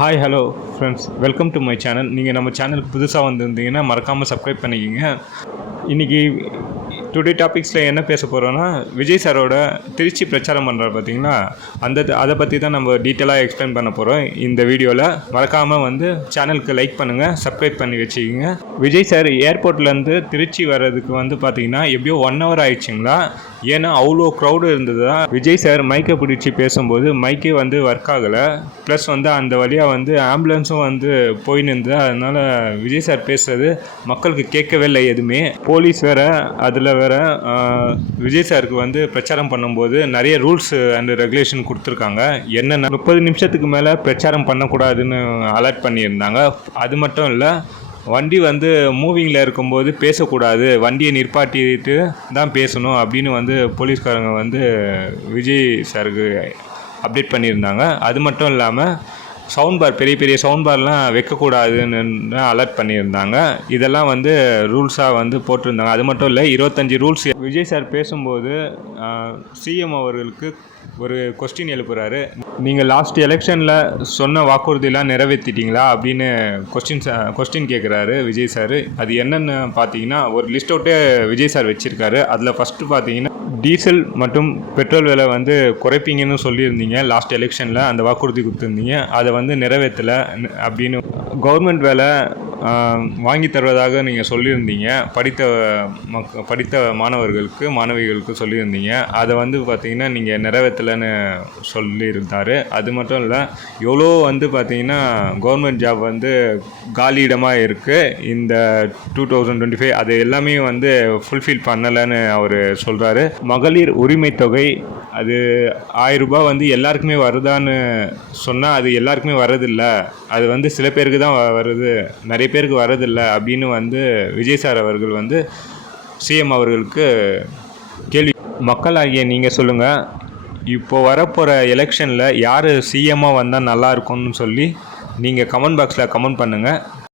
Hi hello friends, welcome to my channel. நீங்கள் நம்ம சேனலுக்கு புதுசாக வந்திருந்தீங்கன்னா மறக்காமல் சப்ஸ்கிரைப் பண்ணிக்கிங்க. இன்றைக்கி டுடே டாபிக்ஸில் என்ன பேச போகிறோன்னா, விஜய் சாரோட திருச்சி பிரச்சாரம் பண்ணுறாரு பார்த்தீங்களா, அதை பற்றி தான் நம்ம டீட்டெயிலாக எக்ஸ்பிளைன் பண்ண போகிறோம் இந்த வீடியோவில். மறக்காமல் சேனலுக்கு லைக் பண்ணுங்கள், சப்ஸ்கிரைப் பண்ணி வச்சுக்கிங்க. விஜய் சார் ஏர்போர்ட்லேருந்து திருச்சி வர்றதுக்கு பார்த்தீங்கன்னா எப்படியோ 1 hour ஆயிடுச்சுங்களா. ஏன்னா அவ்வளோ க்ரௌடு இருந்ததா. விஜய் சார் மைக்கை பிடிச்சி பேசும்போது மைக்கே ஒர்க் ஆகலை. ப்ளஸ் அந்த வழியாக ஆம்புலன்ஸும் போயின்னு இருந்தது. அதனால் விஜய் சார் பேசுகிறது மக்களுக்கு கேட்கவே இல்லை எதுவுமே. போலீஸ் வேறு அதில் வேறு விஜய் சாருக்கு பிரச்சாரம் பண்ணும்போது நிறைய ரூல்ஸ் அண்ட் ரெகுலேஷன் கொடுத்துருக்காங்க. என்னென்ன 30 நிமிஷத்துக்கு மேலே பிரச்சாரம் பண்ணக்கூடாதுன்னு அலர்ட் பண்ணியிருந்தாங்க. அது மட்டும் இல்லை, வண்டி மூவிங்கில் இருக்கும்போது பேசக்கூடாது, வண்டியை நிற்பாட்டிட்டு தான் பேசணும் அப்படின்னு போலீஸ்காரங்க விஜய் சாருக்கு அப்டேட் பண்ணியிருந்தாங்க. அது மட்டும் இல்லாமல் சவுண்ட் பார், பெரிய பெரிய சவுண்ட் பார்லாம் வைக்கக்கூடாதுன்னு அலர்ட் பண்ணியிருந்தாங்க. இதெல்லாம் ரூல்ஸாக போட்டிருந்தாங்க. அது மட்டும் இல்லை, 25 ரூல்ஸ். விஜய் சார் பேசும்போது சிஎம் அவர்களுக்கு ஒரு கொஸ்டின் எழுப்புறாரு. நீங்கள் லாஸ்ட் எலெக்ஷனில் சொன்ன வாக்குறுதியெலாம் நிறைவேற்றிட்டீங்களா அப்படின்னு கொஸ்டின் கேட்குறாரு விஜய் சார். அது என்னென்னு பார்த்தீங்கன்னா, ஒரு லிஸ்ட் அவுட்டே விஜய் சார் வச்சுருக்காரு. அதில் ஃபஸ்ட்டு பார்த்தீங்கன்னா, டீசல் மற்றும் பெட்ரோல் விலை குறைப்பீங்கன்னு சொல்லியிருந்தீங்க லாஸ்ட் எலெக்ஷனில், அந்த வாக்குறுதி கொடுத்துருந்தீங்க. அதை நிறைவேற்றலை அப்படின்னு. கவர்மெண்ட் வேலை வாங்கி தருவதாக நீங்கள் சொல்லியிருந்தீங்க, படித்த மாணவிகளுக்கு சொல்லியிருந்தீங்க. அதை பார்த்தீங்கன்னா நீங்கள் நிறைவேற்றலைன்னு சொல்லியிருந்தார். அது மட்டும் இல்லை, எவ்வளோ பார்த்தீங்கன்னா கவர்மெண்ட் ஜாப் காலியிடமாக இருக்குது இந்த 2025, அது எல்லாமே ஃபுல்ஃபில் பண்ணலைன்னு அவர் சொல்கிறாரு. மகளிர் உரிமை தொகை அது 1000 ரூபாய் எல்லாருக்குமே வருதான்னு சொன்னால் அது எல்லாருக்குமே வரதில்லை. அது சில பேருக்கு தான் வருது, நிறைய பேருக்கு வரதில்லை அப்படின்னு விஜய் சார் அவர்கள் சிஎம் அவர்களுக்கு கேள்வி. மக்களாகிய நீங்கள் சொல்லுங்கள், இப்போது வரப்போகிற எலெக்ஷனில் யார் சிஎம்மாக வந்தால் நல்லாயிருக்கும்னு சொல்லி நீங்கள் கமெண்ட் பாக்ஸில் கமெண்ட் பண்ணுங்கள்.